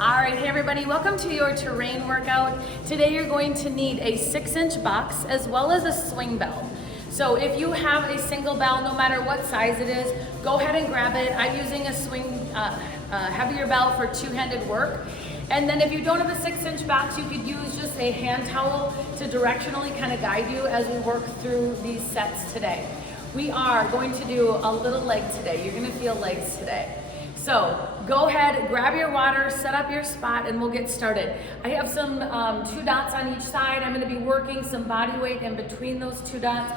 All right, hey everybody, welcome to your terrain workout. Today you're going to need a 6-inch box as well as a swing bell. So if you have a single bell, no matter what size it is, go ahead and grab it. I'm using a heavier bell for two-handed work. And then if you don't have a 6-inch box, you could use just a hand towel to directionally kind of guide you as we work through these sets today. We are going to do a little leg today. You're gonna feel legs today. So go ahead, grab your water, set up your spot, and we'll get started. I have some 2 dots on each side. I'm gonna be working some body weight in between those 2 dots.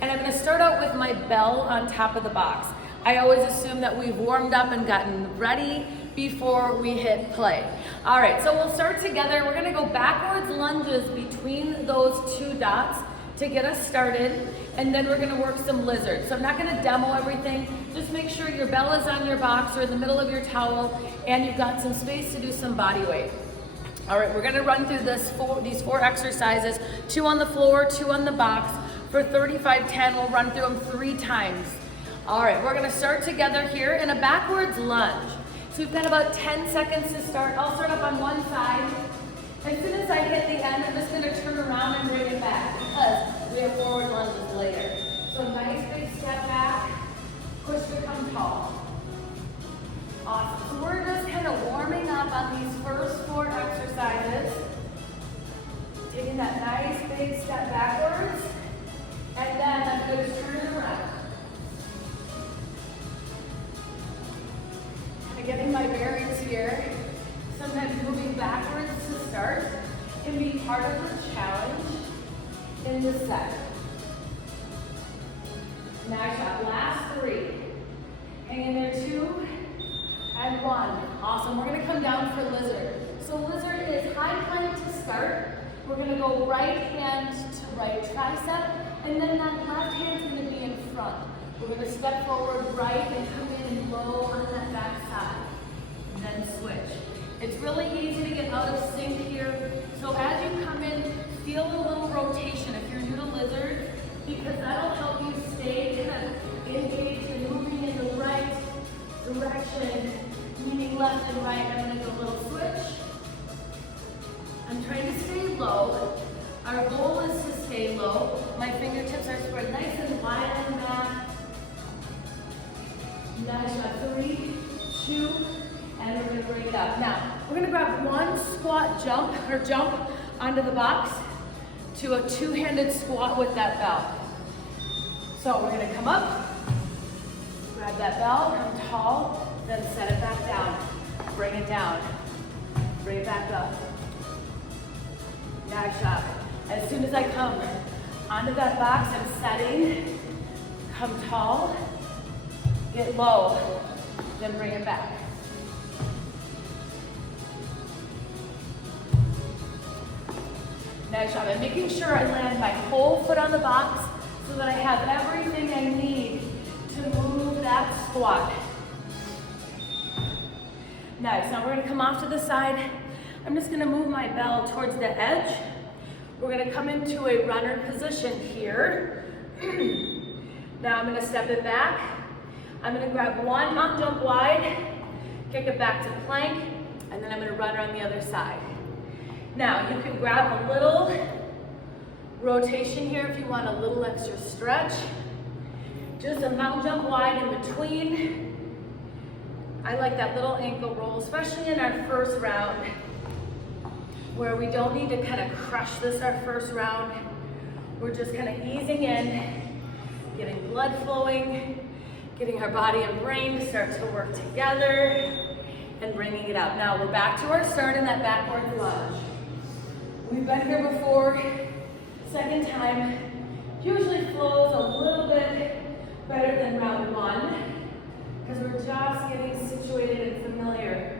And I'm gonna start out with my bell on top of the box. I always assume that we've warmed up and gotten ready before we hit play. All right, so we'll start together. We're gonna go backwards lunges between those 2 dots to get us started, and then we're gonna work some lizards. So I'm not gonna demo everything, just make sure your bell is on your box or in the middle of your towel, and you've got some space to do some body weight. All right, we're gonna run through these 4 exercises, 2 on the floor, 2 on the box, for 35-10, we'll run through them 3 times. All right, we're gonna start together here in a backwards lunge. So we've got about 10 seconds to start. I'll start up on one side. As soon as I hit the end, I'm just gonna turn around and bring it back because we have forward lunges later. So nice big step back, push to come tall. Awesome, so we're just kind of warming up on these first 4 exercises. Taking that nice big step backwards, and then I'm gonna turn it around. Kind of getting my bearings here. Sometimes moving backwards to start can be part of the challenge in the set. Nice shot, last 3. Hang in there, 2 and 1. Awesome, we're gonna come down for lizard. So lizard is high plank to start. We're gonna go right hand to right tricep, and then that left hand's gonna be in front. We're gonna step forward right and come in low on that back side, and then switch. It's really easy to get out of sync here. So as you come in, feel a little rotation if you're new to lizard, because that'll help you stay kind of engaged and moving in the right direction, meaning left and right. I'm gonna do a little switch. I'm trying to stay low. Our goal is to stay low. My fingertips are spread nice and wide on the mat. Nice shot, 3, 2, and we're gonna bring it up. Now, we're gonna grab one squat jump onto the box to a 2-handed squat with that bell. So we're gonna come up, grab that bell, come tall, then set it back down. Bring it down, bring it back up. Nice shot. As soon as I come onto that box, I'm setting, come tall, get low, then bring it back. Nice job. I'm making sure I land my whole foot on the box so that I have everything I need to move that squat. Nice. Now we're gonna come off to the side. I'm just gonna move my bell towards the edge. We're gonna come into a runner position here. Now I'm gonna step it back. I'm gonna grab one mountain jump wide, kick it back to plank, and then I'm gonna run around the other side. Now you can grab a little rotation here if you want a little extra stretch. Just a mountain jump wide in between. I like that little ankle roll, especially in our first round, where we don't need to kind of crush this our first round. We're just kind of easing in, getting blood flowing, getting our body and brain to start to work together, and bringing it up. Now we're back to our start in that backward lunge. We've been here before, second time. Usually flows a little bit better than round 1, because we're just getting situated and familiar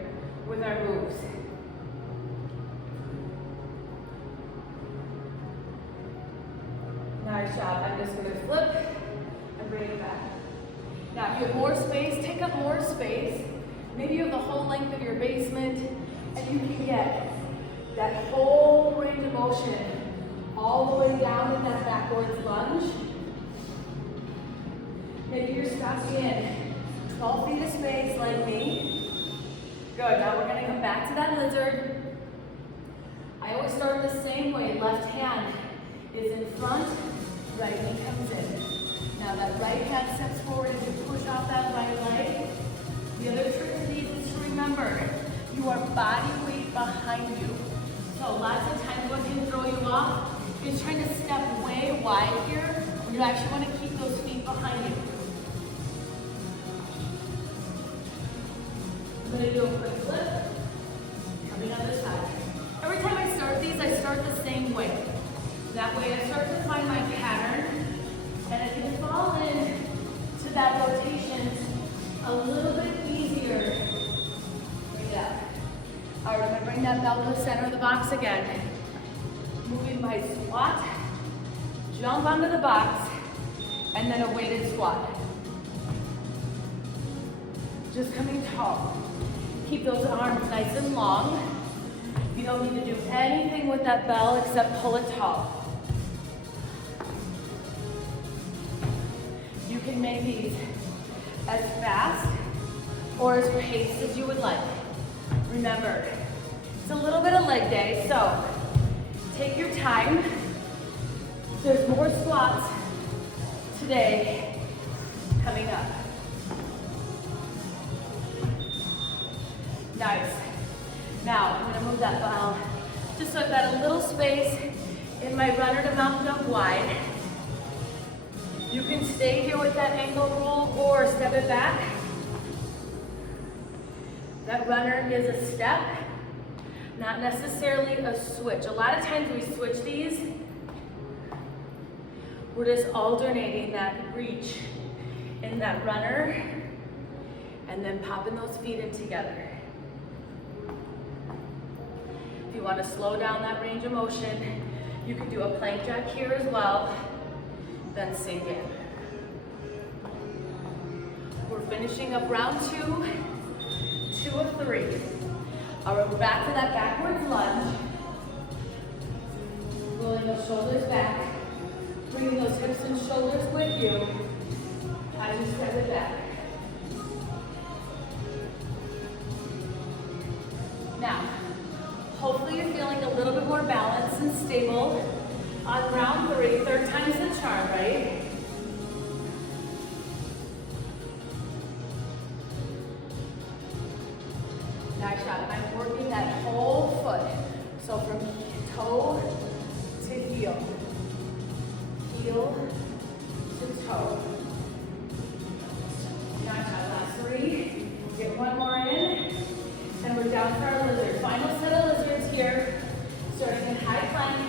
with our moves. Nice job. I'm just gonna flip and bring it back. Now if you have more space, take up more space. Maybe you have the whole length of your basement, and you can get that whole range of motion all the way down in that backwards lunge. Maybe you're stuck in 12 feet of space like me. Good, now we're gonna come back. back to that lizard. I always start the same way. Left hand is in front, right knee comes in. Now that right hand steps forward as you push off that right leg. The other trick to these is to remember, you are body weight behind you. So lots of times what can throw you off is trying to step way wide here. You actually want to keep those feet behind you. I'm going to do a quick flip. Coming on this side. Every time I start these, I start the same way. That way I start to find my pattern, and I can fall in to that rotation a little bit easier. Bring it up. All right, I'm gonna bring that belt to the center of the box again. Moving my squat, jump onto the box, and then a weighted squat. Just coming tall. Keep those arms nice and long. You don't need to do anything with that bell except pull it tall. You can make these as fast or as paced as you would like. Remember, it's a little bit of leg day, so take your time. There's more squats today coming up. Nice. Now, I'm gonna move that ball just so I've got a little space in my runner to mountain jump wide. You can stay here with that ankle roll or step it back. That runner is a step, not necessarily a switch. A lot of times we switch these. We're just alternating that reach in that runner and then popping those feet in together. If you want to slow down that range of motion, you can do a plank jack here as well, then sink in. We're finishing up round 2 of 3. All right, we're back to that backwards lunge. Rolling those shoulders back, bringing those hips and shoulders with you as you step it back. Now, hopefully you're feeling a little bit more balanced and stable on round 3. Third time's the charm, right? Nice shot. I'm working that whole foot. So from toe to heel. Heel to toe. Nice shot. Last 3. Get one more in. And we're down for our lizard. Final set of lizards here. Starting in high plank.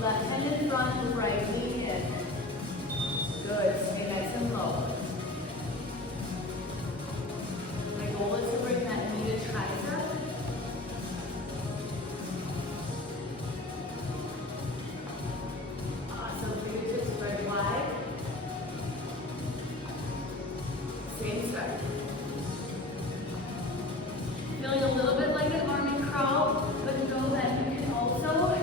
Left hand in front, right knee in. Good. Stay nice and low. My goal is to bring that knee to tricep. Awesome. Fingertips spread wide. Same start. Feeling a little bit like an army crawl, but know that you can also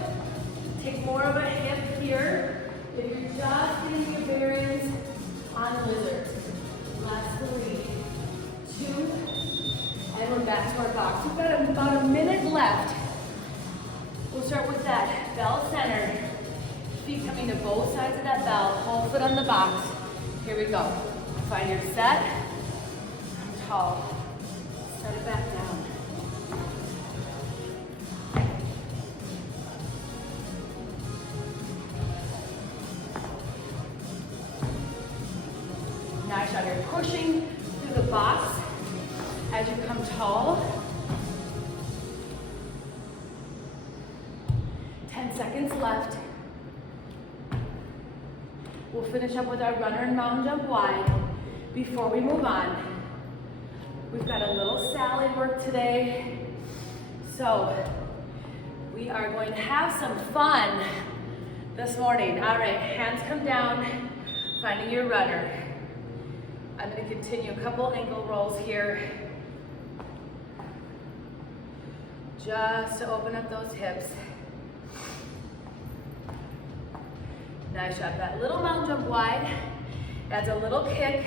take more of a hip here if you're just getting your bearings on lizards. Last 3, 2, and we're back to our box. We've got about a minute left. We'll start with that bell centered. Feet coming to both sides of that bell, whole foot on the box. Here we go. Find your set, tall. Set it back down. Nice shot. You're pushing through the box as you come tall. 10 seconds left. We'll finish up with our runner and mountain jump wide before we move on. We've got a little Sally work today. So we are going to have some fun this morning. All right, hands come down, finding your runner. I'm going to continue a couple ankle rolls here. Just to open up those hips. Nice shot. That little mountain jump wide adds a little kick.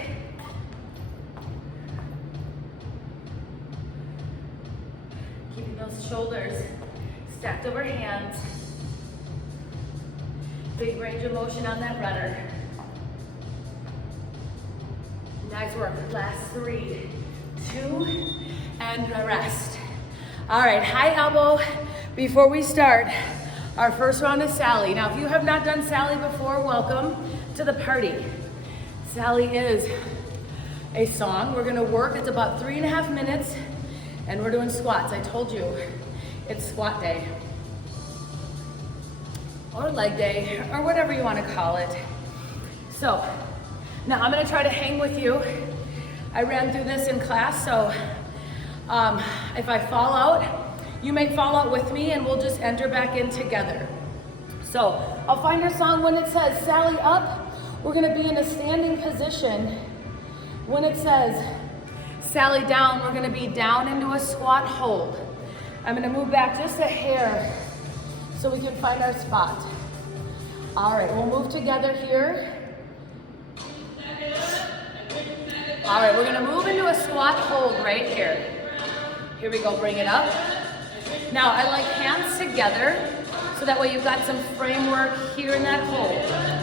Keeping those shoulders stacked over hands. Big range of motion on that rudder. Nice work. Last 3, 2, and rest. All right, high elbow before we start our first round of Sally. Now, if you have not done Sally before, welcome to the party. Sally is a song we're gonna work. It's about 3.5 minutes, and we're doing squats. I told you, it's squat day, or leg day, or whatever you wanna call it. So, now I'm gonna try to hang with you. I ran through this in class, so if I fall out, you may fall out with me and we'll just enter back in together. So I'll find our song when it says Sally up, we're gonna be in a standing position. When it says Sally down, we're gonna be down into a squat hold. I'm gonna move back just a hair so we can find our spot. All right, we'll move together here. All right, we're gonna move into a squat hold right here. Here we go, bring it up. Now, I like hands together, so that way you've got some framework here in that hold.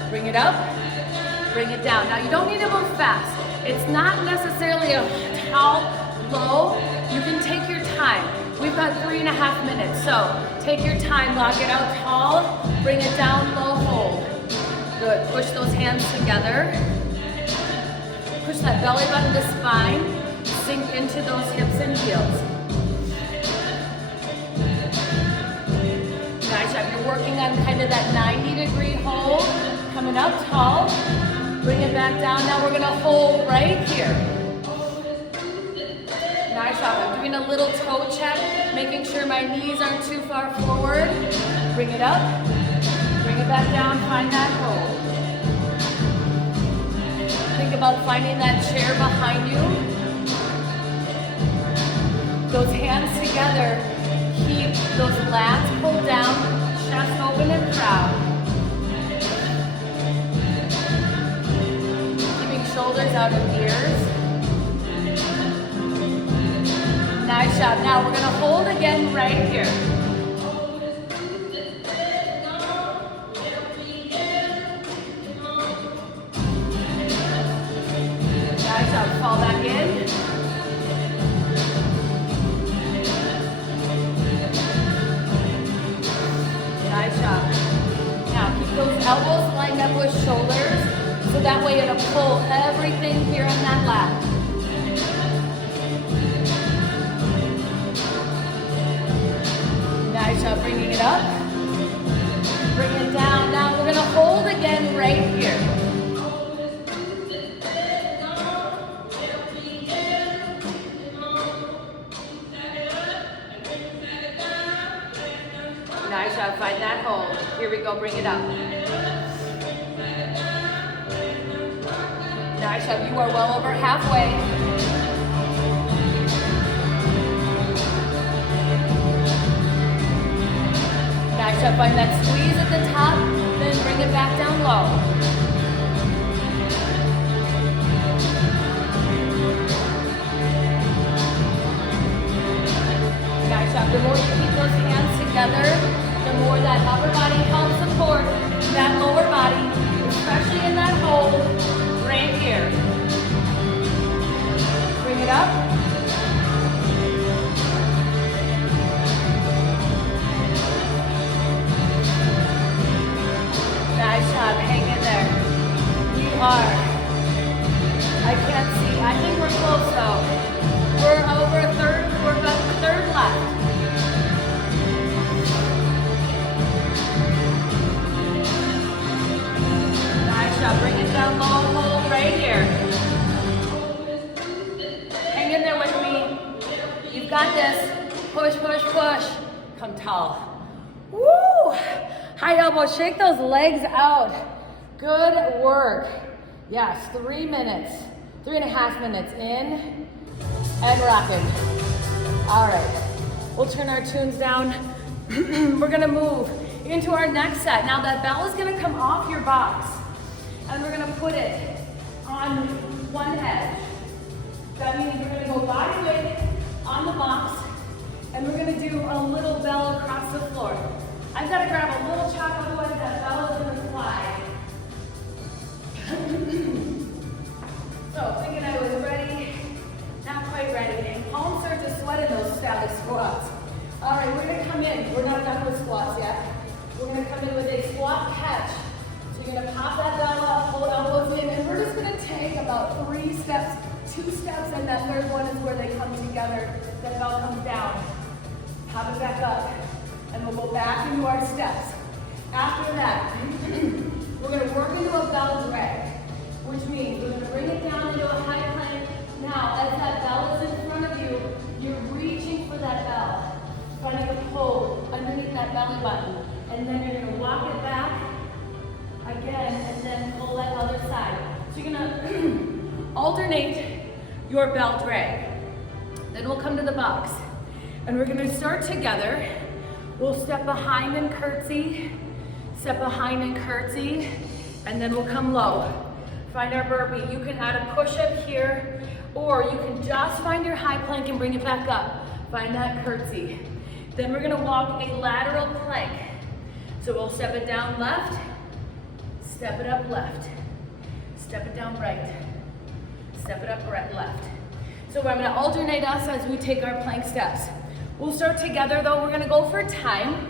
Bring it up, bring it down. Now, you don't need to move fast. It's not necessarily a tall, low. You can take your time. We've got 3.5 minutes, so take your time, lock it out tall, bring it down, low, hold. Good, push those hands together. Push that belly button to spine, sink into those hips and heels. Nice job, you're working on kind of that 90-degree hold, coming up tall, bring it back down. Now we're gonna hold right here. Nice job, I'm doing a little toe check, making sure my knees aren't too far forward. Bring it up, bring it back down, find that hold. Think about finding that chair behind you. Those hands together, keep those lats pulled down, chest open and proud. Keeping shoulders out of ears. Nice job. Now we're gonna hold again right here. Fall back in. Nice job. Now keep those elbows lined up with shoulders, so that way it'll pull everything here in that lat. Nice job, bringing it up. Bring it down. Now we're gonna hold again right here. Nice job, find that hold. Here we go, bring it up. Nice job, you are well over halfway. Nice job, find that squeeze at the top, then bring it back down low. Nice job, the more you keep those hands together, the more that upper body helps support that lower body, especially in that hold right here. Bring it up. Nice job, hang in there. You are. I can't see, I think we're close though. We're over a third, we're about a third left. Bring it down low, hold right here. Hang in there with me. You've got this. Push, push, push. Come tall. Woo! High elbow, shake those legs out. Good work. Yes, 3 minutes. 3.5 minutes in and rocking. All right, we'll turn our tunes down. We're gonna move into our next set. Now that bell is gonna come off your box, and we're gonna put it on one edge. That means we're gonna go body weight on the box, and we're gonna do I've got to grab a little chop, otherwise that bell is going to fly. So, thinking I was ready, not quite ready. Palms start to sweat in those static squats. All right, we're going to come in. We're not done with squats yet. We're going to come in with a squat catch. So you're going to pop that bell up, pull elbows in, and we're just going to take about 3 steps, 2 steps, and that third one is where they come together. That bell comes down. Pop it back up, and we'll go back into our steps. After that, we're going to work into a bell drag, which means we're going to bring it down into a high plank. Now, as that bell is in front of you, you're reaching for that bell, finding a hold underneath that belly button, and then you're going to walk it back again, and then pull that other side. So you're going to alternate your bell drag. Then we'll come to the box. And we're going to start together. We'll step behind and curtsy, step behind and curtsy, and then we'll come low. Find our burpee. You can add a push-up here, or you can just find your high plank and bring it back up. Find that curtsy. Then we're going to walk a lateral plank. So we'll step it down left, step it up left, step it down right, step it up right, left. So I'm going to alternate us as we take our plank steps. We'll start together though, we're gonna go for time.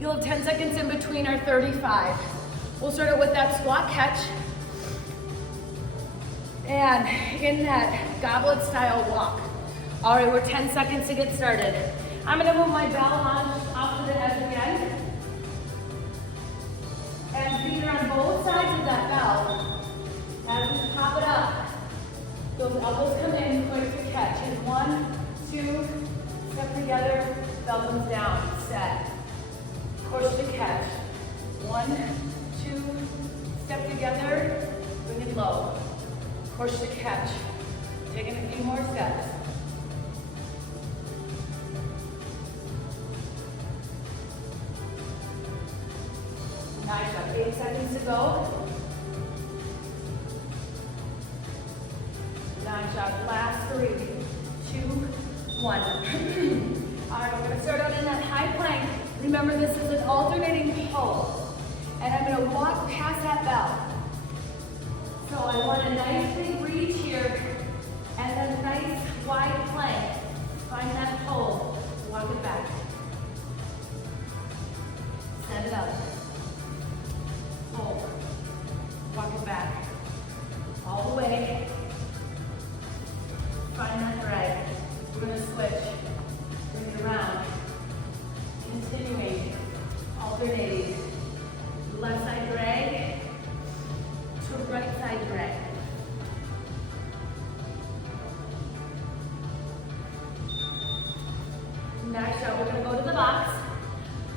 You'll have 10 seconds in between our 35. We'll start it with that squat catch. And in that goblet style walk. All right, we're 10 seconds to get started. I'm gonna move my bell off to the edge again. And feet are on both sides of that bell. As we pop it up, those elbows come in quick to catch. And 1, 2, step together, bell comes down, set. Push to catch. 1, 2, step together, bring it low. Push to catch. Taking a few more steps. Nice job, 8 seconds to go. Nice job, last 3, 2, 1. All right, we're gonna start out in that high plank. Remember, this is an alternating pull. And I'm gonna walk past that bell. So I want a nice big reach here, and then a nice wide plank. Find that pull, walk it back. Set it up. Pull, walk it back. All the way. Find that drag. We're going to switch, bring it around, continuing, alternating, left side drag to right side drag. Nice job, we're going to go to the box.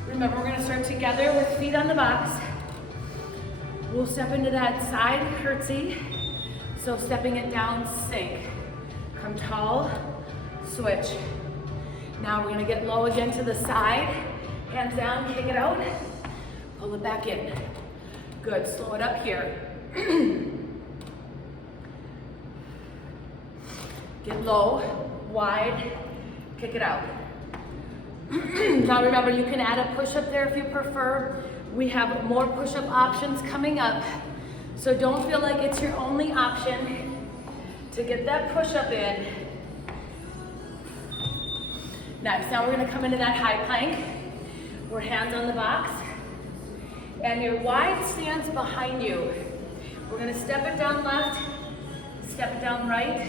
Remember, we're going to start together with feet on the box. We'll step into that side curtsy, so stepping it down, sink. Come tall, switch. Now we're gonna get low again to the side. Hands down, kick it out. Pull it back in. Good, slow it up here. Get low, wide, kick it out. Now remember, you can add a push-up there if you prefer. We have more push-up options coming up. So don't feel like it's your only option. To get that push-up in. Nice, now we're gonna come into that high plank. We're hands on the box. And your wide stance behind you. We're gonna step it down left, step it down right,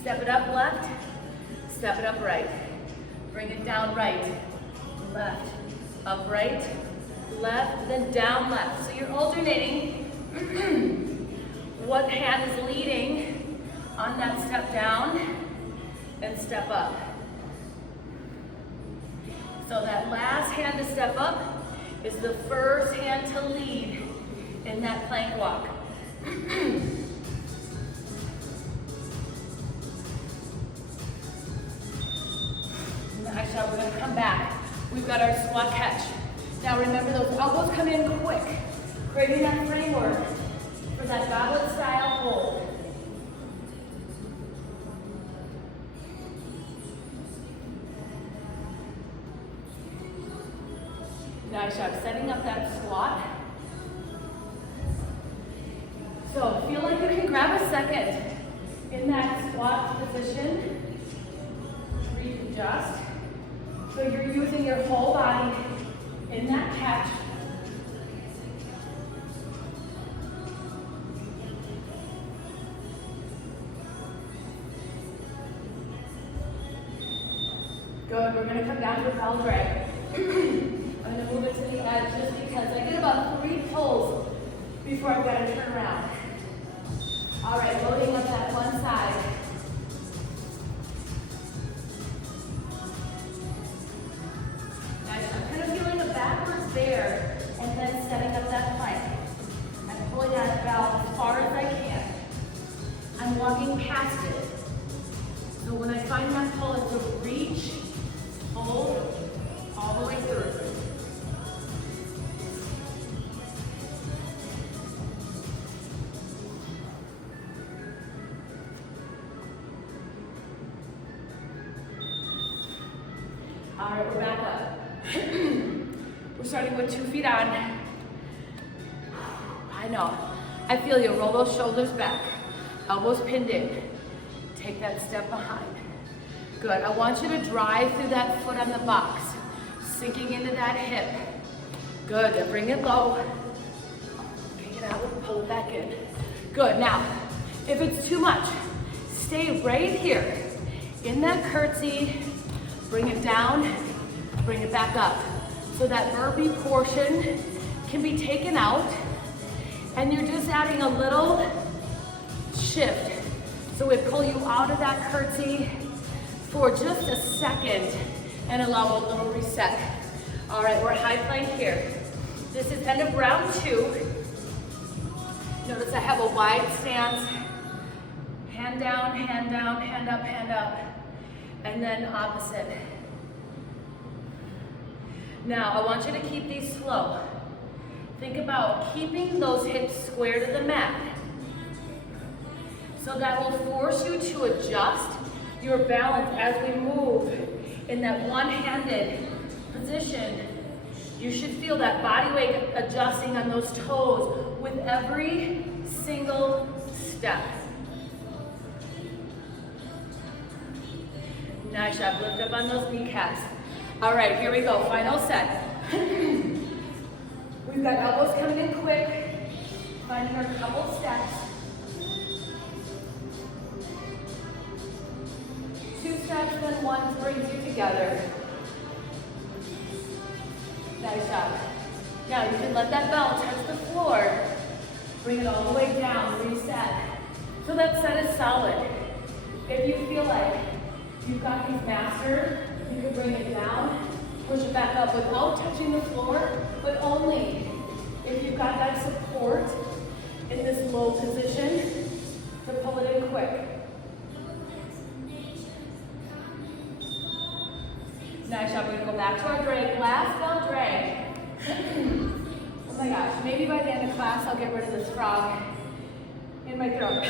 step it up left, step it up right. Bring it down right, left, up right, left, then down left. So you're alternating what hand is leading on that step down and step up. So that last hand to step up is the first hand to lead in that plank walk. Nice job, we're gonna come back. We've got our squat catch. Now remember, those elbows come in quick, creating that framework for that goblet style hold. Nice job, setting up that squat. So feel like you can grab a second in that squat position. Readjust. So you're using your whole body in that catch. Good, we're gonna come down to a bell drag. I'm gonna move it to the edge just because I get about 3 pulls before I've got to turn around. All right, loading up that one side. Nice, I'm kind of feeling a backwards there and then setting up that plank. I'm pulling that bell as far as I can. I'm walking past it. So when I find that pull, it's a reach, hold, all the way through. All right, we're back up. We're starting with 2 feet on. I know. I feel you. Roll those shoulders back. Elbows pinned in. Take that step behind. Good. I want you to drive through that foot on the box, sinking into that hip. Good. Then bring it low. Kick it out. Pull it back in. Good. Now, if it's too much, stay right here in that curtsy. Bring it down, bring it back up. So that burpee portion can be taken out, and you're just adding a little shift. So we pull you out of that curtsy for just a second and allow a little reset. All right, we're high plank here. This is end of round 2. Notice I have a wide stance. Hand down, hand up, hand up. And then opposite. Now, I want you to keep these slow. Think about keeping those hips square to the mat. So that will force you to adjust your balance as we move in that one-handed position. You should feel that body weight adjusting on those toes with every single step. Nice job, lift up on those kneecaps. All right, here we go, final set. We've got elbows coming in quick, finding our couple steps. 2 steps, then 1 brings you together. Nice job. Now you can let that bell touch the floor. Bring it all the way down, reset. So that set is solid. If you feel like you've got these mastered, you can bring it down, push it back up without touching the floor, but only if you've got that support in this low position to pull it in quick. Nice job, we're gonna go back to our drag, last bell drag. Oh my gosh, maybe by the end of class I'll get rid of this frog in my throat.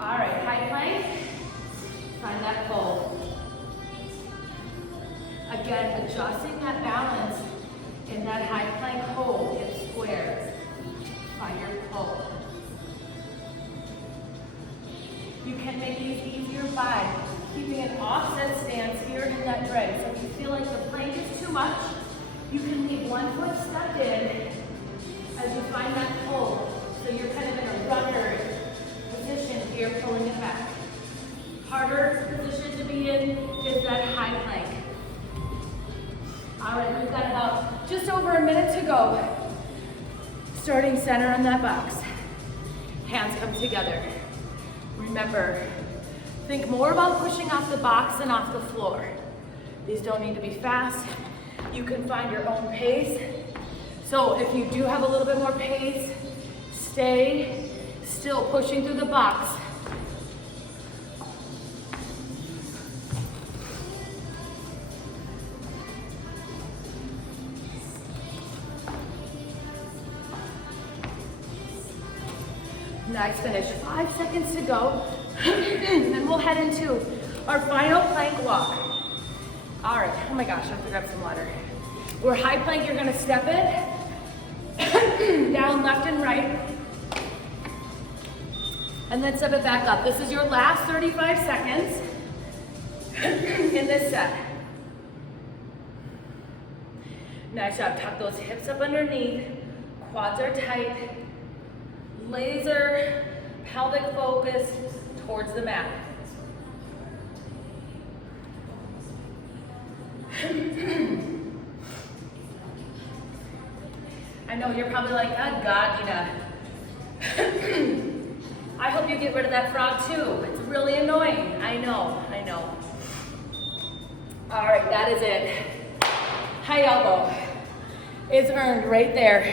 All right, high plank. Find that pull. Again, adjusting that balance in that high plank hold, hip square. Find your pull. You can make these easier by keeping an offset stance here in that drag. So if you feel like the plank is too much, you can leave 1 foot stepped in as you find that pull. So you're kind of in a runner position here, pulling it back. Harder position to be in is that high plank. All right, we've got about just over a minute to go. Starting center on that box. Hands come together. Remember, think more about pushing off the box than off the floor. These don't need to be fast. You can find your own pace. So if you do have a little bit more pace, stay still pushing through the box. Nice finish. 5 seconds to go. Then we'll head into our final plank walk. All right. Oh my gosh, I have to grab some water. We're high plank, you're gonna step it down left and right, and then step it back up. This is your last 35 seconds in this set. Nice job, tuck those hips up underneath, quads are tight, laser pelvic focus towards the mat. I know you're probably like, oh God, Nina. I hope you get rid of that frog too. It's really annoying. I know. All right, that is it. High elbow is earned right there.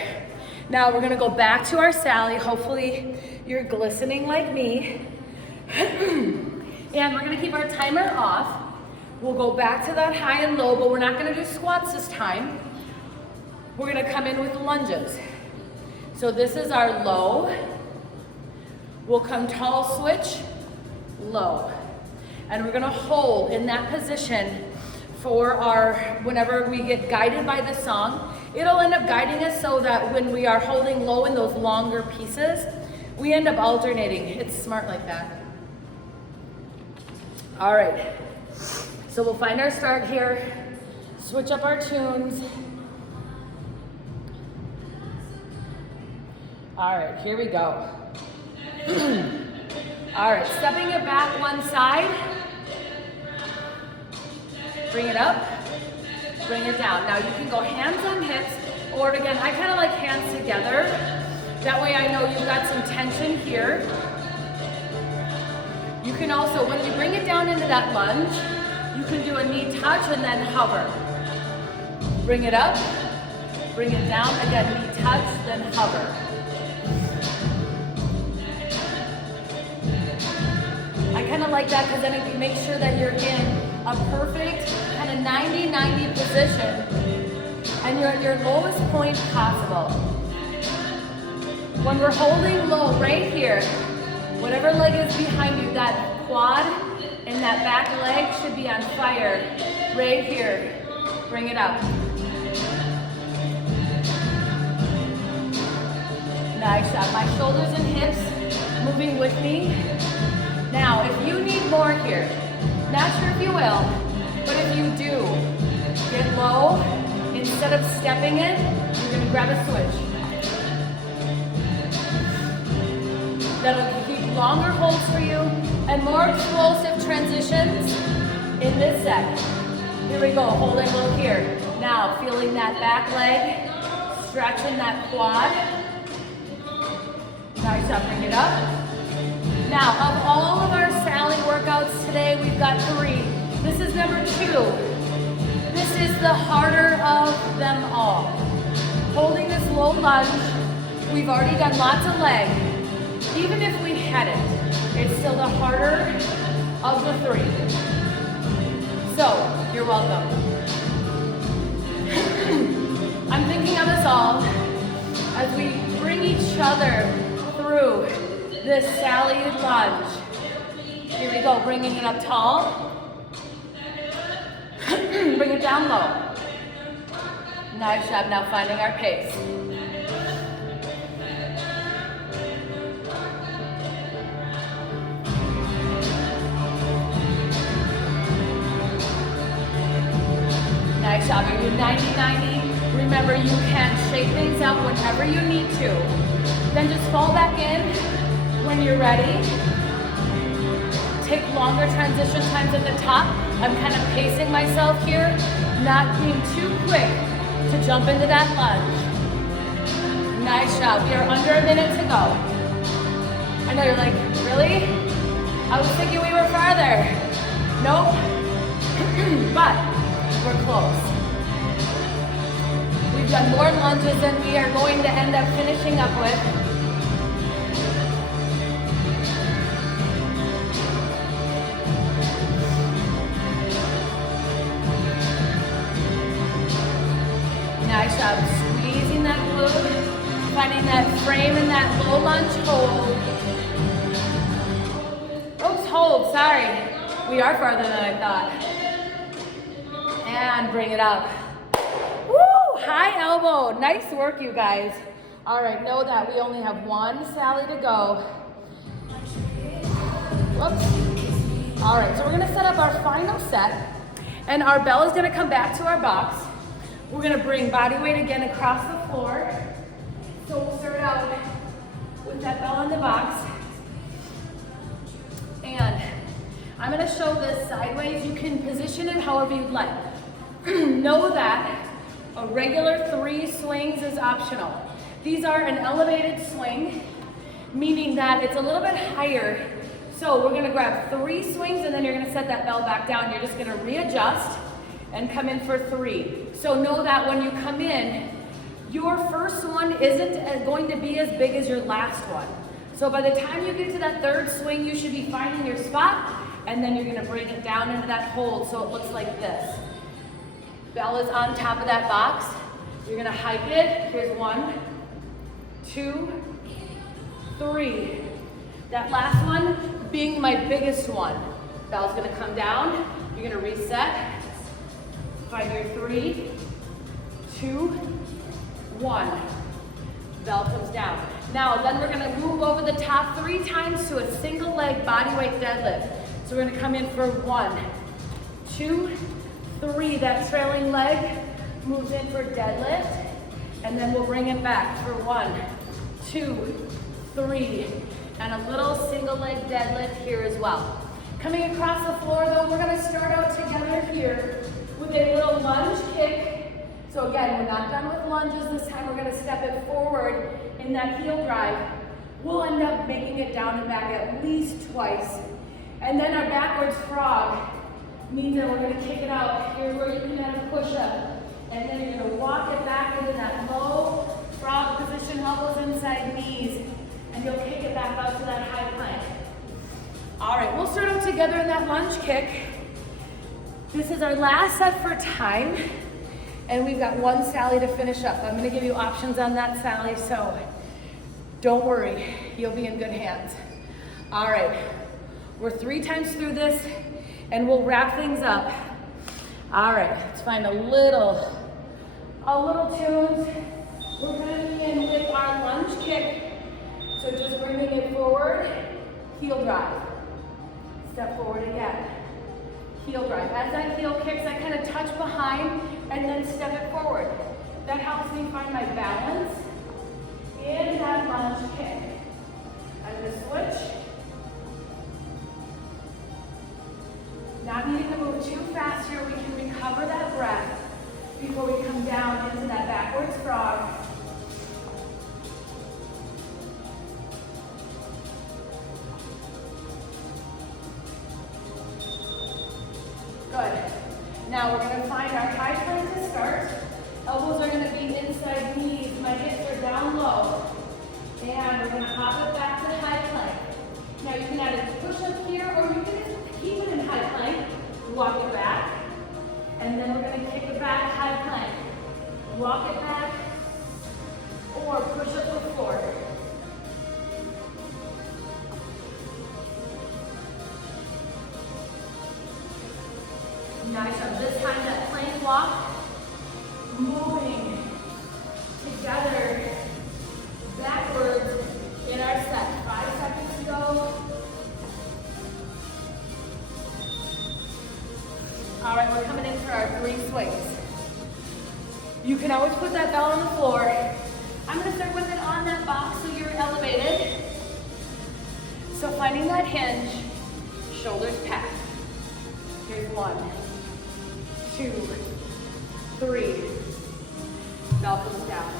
Now we're gonna go back to our Sally. Hopefully you're glistening like me. And we're gonna keep our timer off. We'll go back to that high and low, but we're not gonna do squats this time. We're gonna come in with lunges. So this is our low. We'll come tall switch, low. And we're gonna hold in that position for our, whenever we get guided by the song, it'll end up guiding us so that when we are holding low in those longer pieces, we end up alternating. It's smart like that. All right, so we'll find our start here, switch up our tunes. All right, here we go. All right, stepping it back one side. Bring it up, bring it down. Now you can go hands on hips, or again, I kind of like hands together. That way I know you've got some tension here. You can also, when you bring it down into that lunge, you can do a knee touch and then hover. Bring it up, bring it down, again, knee touch, then hover. I kind of like that because then it makes sure that you're in a perfect kind of 90-90 position and you're at your lowest point possible. When we're holding low right here, whatever leg is behind you, that quad and that back leg should be on fire right here. Bring it up. Nice job. My shoulders and hips moving with me. Now, if you need more here, not sure if you will, but if you do, get low. Instead of stepping it, you're gonna grab a switch. That'll keep longer holds for you and more explosive transitions in this set. Here we go, holding low here. Now, feeling that back leg, stretching that quad. Nice job, bring it up. Now, of all of our Sally workouts today, we've got 3. This is number 2. This is the harder of them all. Holding this low lunge, we've already done lots of leg. Even if we hadn't, it's still the harder of the 3. So, you're welcome. I'm thinking of us all as we bring each other through this Sally lunge. Here we go, bringing it up tall. Bring it down low. Nice job, now finding our pace. Nice job, you do 90-90. Remember, you can shake things out whenever you need to. Then just fall back in when you're ready. Take longer transition times at the top. I'm kind of pacing myself here, not being too quick to jump into that lunge. Nice job. We are under a minute to go. I know you're like, really? I was thinking we were farther. Nope. But we're close. We've done more lunges than we are going to end up finishing up with. Nice job, squeezing that glute, finding that frame in that low lunge hold. Oops, hold, sorry. We are farther than I thought. And bring it up. Woo! high elbow. Nice work, you guys. All right, know that we only have one Sally to go. Whoops. All right, so we're gonna set up our final set, and our bell is gonna come back to our box. We're gonna bring body weight again across the floor. So we'll start out with that bell on the box. And I'm gonna show this sideways. You can position it however you'd like. Know that a regular 3 swings is optional. These are an elevated swing, meaning that it's a little bit higher. So we're gonna grab 3 swings and then you're gonna set that bell back down. You're just gonna readjust and come in for 3. So know that when you come in, your first one isn't going to be as big as your last one. So by the time you get to that 3rd swing, you should be finding your spot, and then you're gonna bring it down into that hold so it looks like this. Bell is on top of that box. You're gonna hike it. Here's 1, 2, 3. That last one being my biggest one. Bell's gonna come down. You're gonna reset. Find your 3, 2, 1. Bell comes down. Now, then we're gonna move over the top 3 times to a single leg body weight deadlift. So we're gonna come in for 1, 2, 3. That trailing leg moves in for deadlift, and then we'll bring it back for 1, 2, 3, and a little single leg deadlift here as well. Coming across the floor though, we're gonna start out together here with a little lunge kick. So again, we're not done with lunges this time. We're gonna step it forward in that heel drive. We'll end up making it down and back at least twice. And then our backwards frog means that we're gonna kick it out. Here's where you can have a push up. And then you're gonna walk it back into that low frog position, elbows inside knees. And you'll kick it back out to that high plank. All right, we'll start out together in that lunge kick. This is our last set for time. And we've got 1 Sally to finish up. I'm gonna give you options on that Sally, so don't worry, you'll be in good hands. All right, we're 3 times through this, and we'll wrap things up. All right, let's find a little tunes. We're gonna begin with our lunge kick. So just bringing it forward, heel drive. Step forward again, heel drive. As that heel kicks, I kind of touch behind and then step it forward. That helps me find my balance in that lunge kick. I'm gonna switch. Not needing to move too fast here, we can recover that breath before we come down into that backwards frog. Good. Now we're going to find our high plank to start. Elbows are going to be inside knees. My hips are down low. And we're going to hop it back to high plank. Now you can either push up here or you can just keep it in high plank. Walk it back. And then we're going to kick it back, high plank. Walk it back or push up the floor. Nice job. This time that plank walk, moving together backwards in our set. 5 seconds to go. All right, we're coming in for our 3 swings. You can always put that bell on the floor. I'm gonna start with it on that box so you're elevated. So finding that hinge, shoulders packed. Here's 1, 2, 3. Bell comes down.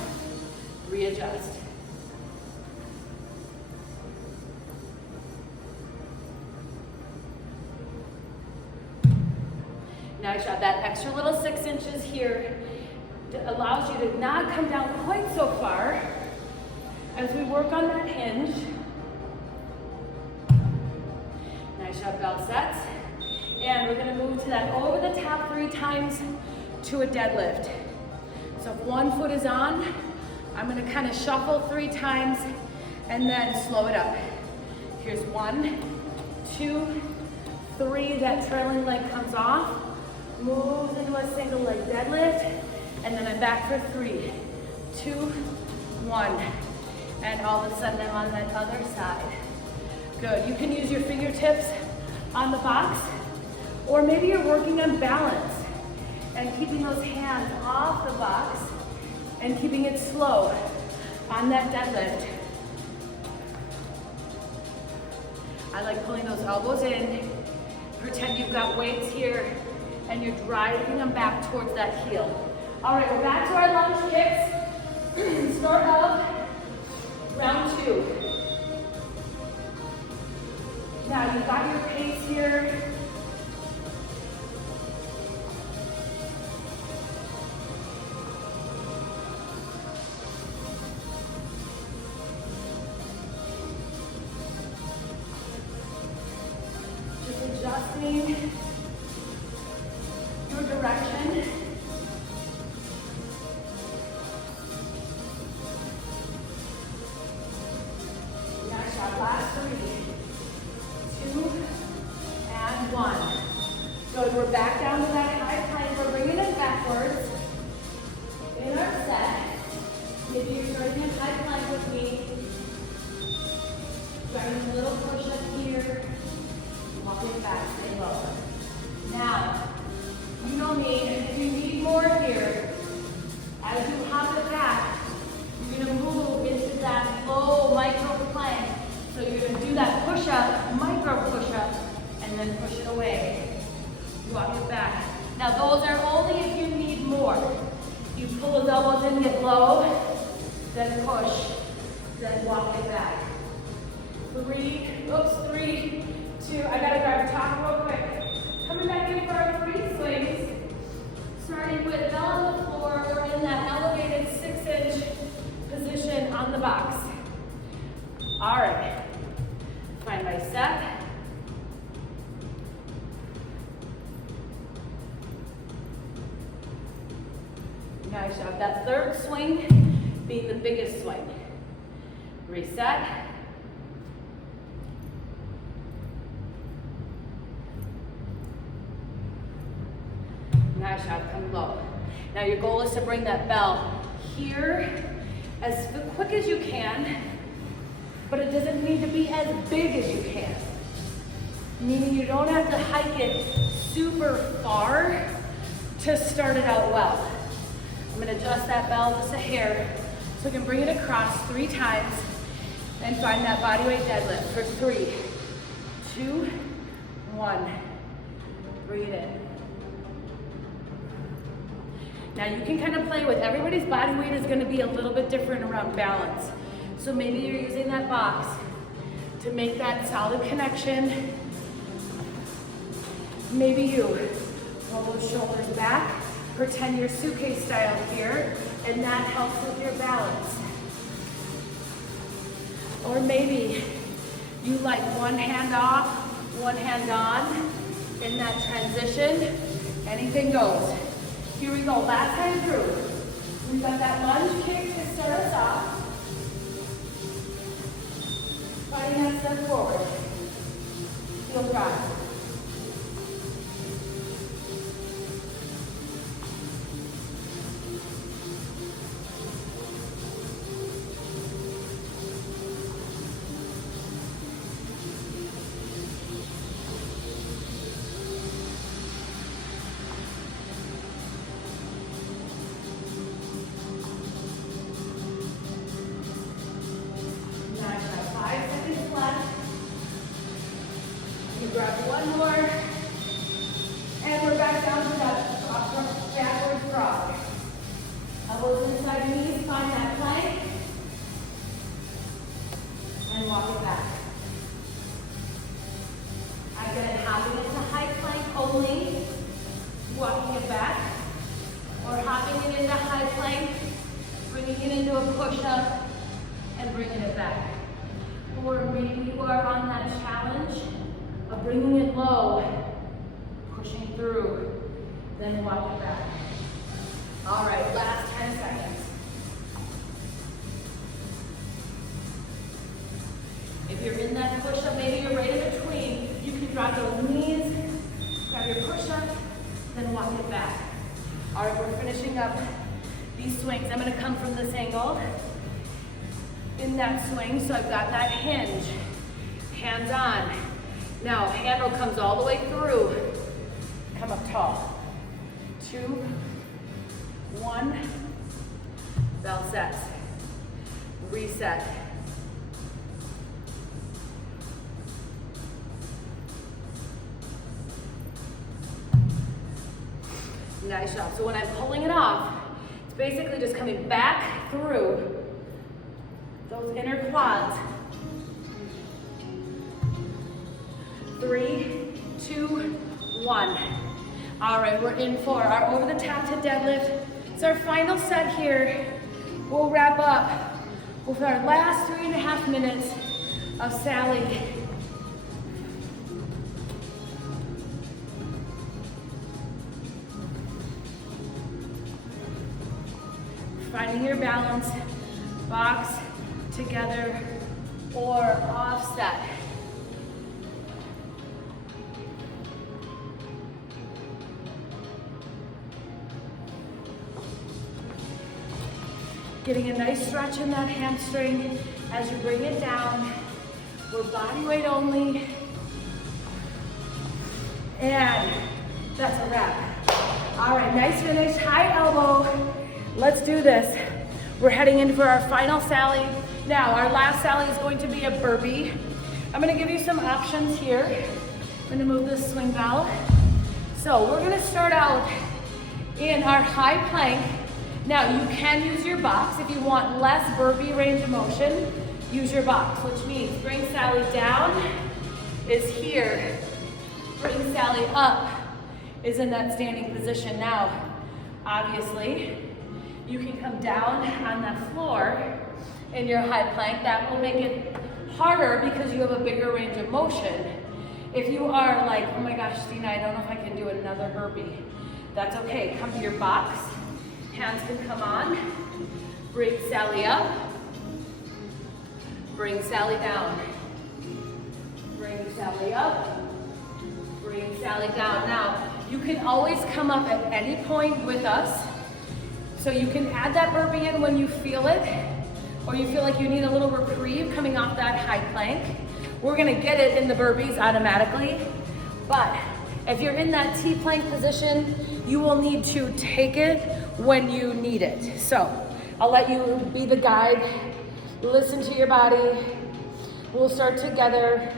Readjust. Nice job. That extra little 6 inches here allows you to not come down quite so far as we work on that hinge. Nice job, bell sets. And we're gonna move to that over the top 3 times to a deadlift. So if one foot is on, I'm gonna kind of shuffle 3 times and then slow it up. Here's 1, 2, 3. That trailing leg comes off, moves into a single leg deadlift, And then I'm back for 3, 2, 1. And all of a sudden I'm on that other side. Good, you can use your fingertips on the box, or maybe you're working on balance and keeping those hands off the box and keeping it slow on that deadlift. I like pulling those elbows in. Pretend you've got weights here and you're driving them back towards that heel. All right, we're back to our lunge kicks. Start of round 2. Now you've got your pace here. Just adjusting your direction. Nice job. Last 3, 2, and 1. Good. We're back down to that high plank. We're bringing it backwards in our set. Maybe you're starting in high plank with me. Starting a little push up here. Walk it back. Stay low. Now, you know me, and if you need more here, as you hop it back, you're going to move into that low micro plank. So you're going to do that push-up, micro push-up, and then push it away. Walk it back. Now those are only if you need more. You pull those elbows in, get low, then push, then walk it back. 3, 2, I gotta grab the top real quick. Coming back in for our 3 swings. Starting with bell on the floor, we're in that elevated 6-inch position on the box. All right, find my set. Nice job. That third swing being the biggest swing. Reset. Nice job, come low. Now your goal is to bring that bell here as quick as you can, but it doesn't need to be as big as you can. Meaning you don't have to hike it super far to start it out well. I'm gonna adjust that bell just a hair so I can bring it across 3 times and find that bodyweight deadlift for 3, 2, 1. Bring it in. Now you can kind of play with everybody's body weight is gonna be a little bit different around balance. So maybe you're using that box to make that solid connection. Maybe you roll those shoulders back, pretend you're suitcase style here, and that helps with your balance. Or maybe you like one hand off, one hand on in that transition. Anything goes. Here we go, last time through. We've got that lunge kick to start us off. Fighting that step forward. Heel drive. Grab one more, and we're back down to that backward frog. Elbows inside knees, find that plank, and walk it back. Again, hopping into high plank only, walking it back, or hopping it into high plank, bringing it into a push-up, and bringing it back. Or maybe you are on that challenge of bringing it low, pushing through, then walk it back. All right, last 10 seconds. If you're in that push-up, maybe you're right in between, you can drop those knees, grab your push-up, then walk it back. All right, we're finishing up these swings. I'm gonna come from this angle in that swing, so I've got that hinge, hands on. Now, handle comes all the way through. Come up tall. 2, 1, bell sets, reset. Nice job. So when I'm pulling it off, it's basically just coming back through those inner quads. 3, 2, 1. All right, we're in for our over the top to deadlift. It's our final set here. We'll wrap up with our last 3.5 minutes of Sally. Finding your balance, box together or offset. Getting a nice stretch in that hamstring as you bring it down. We're body weight only. And that's a wrap. All right, nice finish, high elbow. Let's do this. We're heading in for our final Sally. Now, our last Sally is going to be a burpee. I'm gonna give you some options here. I'm gonna move this swing bell. So we're gonna start out in our high plank. Now, you can use your box. If you want less burpee range of motion, use your box, which means bring Sally down is here. Bring Sally up is in that standing position. Now, obviously, you can come down on that floor in your high plank. That will make it harder because you have a bigger range of motion. If you are like, oh my gosh, Stina, I don't know if I can do another burpee, that's okay. Come to your box. Hands can come on. Bring Sally up. Bring Sally down. Bring Sally up. Bring Sally down. Now, you can always come up at any point with us. So you can add that burpee in when you feel it, or you feel like you need a little reprieve coming off that high plank. We're gonna get it in the burpees automatically, but if you're in that T-plank position, you will need to take it when you need it. So I'll let you be the guide. Listen to your body. We'll start together.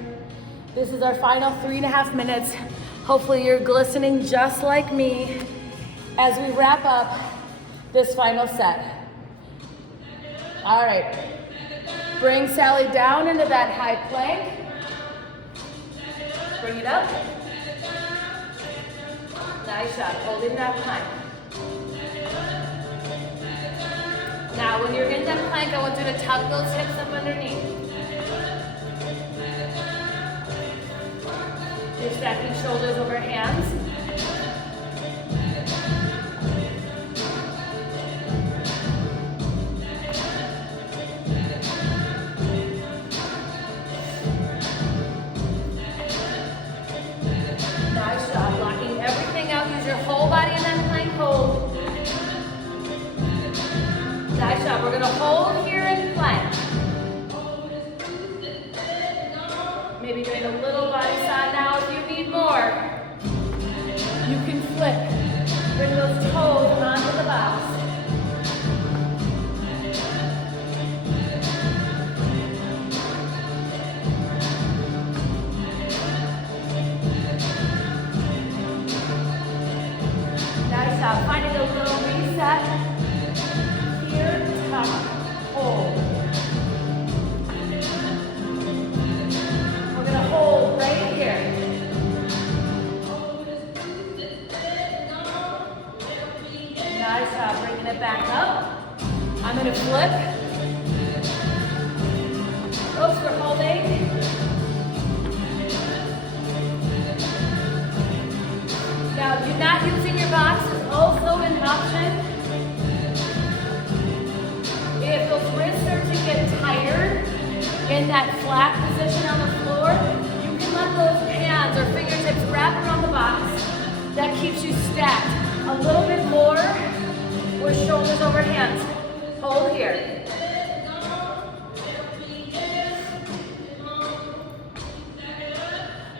This is our final 3.5 minutes. Hopefully you're glistening just like me as we wrap up this final set. All right. Bring Sally down into that high plank. Bring it up. Nice job, holding that plank. Now, when you're in that plank, I want you to tuck those hips up underneath. You're stacking shoulders over hands. Nice job, blocking everything out. Use your whole body in that plank hold. Nice job. We're going to hold here in plank. Maybe doing a little body side now if you need more. You can flip. Bring those toes onto the box. Nice job. Finding a little reset. Here, tuck, hold. We're gonna hold right here. Nice job, bringing it back up. I'm gonna flip. Oops, we're holding. Now, you're not using your box is also an option. If those wrists start to get tired in that flat position on the floor, you can let those hands or fingertips wrap around the box. That keeps you stacked a little bit more shoulders over hands. Hold here.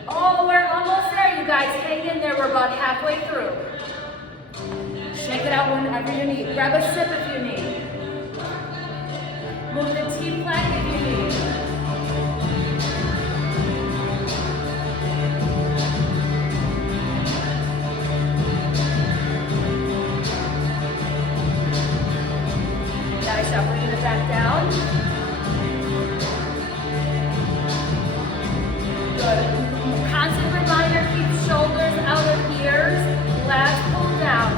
Oh, we're almost there, you guys. Hang in there, we're about halfway through. Shake it out whenever you need. Grab a sip if you need. Move the T-plank if you need. Nice job, bringing it back down. Good. Constant reminder, keep shoulders out of ears. Last pull down.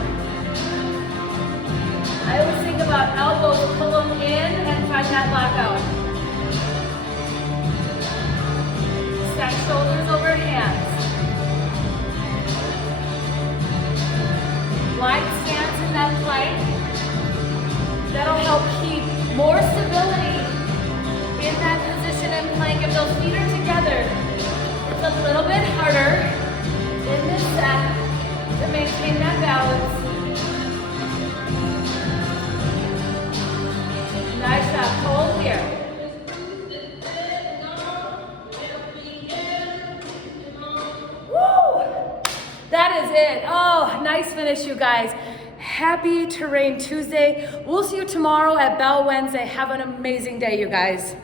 I always think about elbows, pull them in and find that lockout. Stack shoulders over hands. Wide stance in that plank. That'll help keep more stability in that position and plank. If those feet are together, it's a little bit harder in this set to maintain that balance. Nice job, hold here. Woo! That is it. Oh, nice finish, you guys. Happy Terrain Tuesday. We'll see you tomorrow at Bell Wednesday. Have an amazing day, you guys.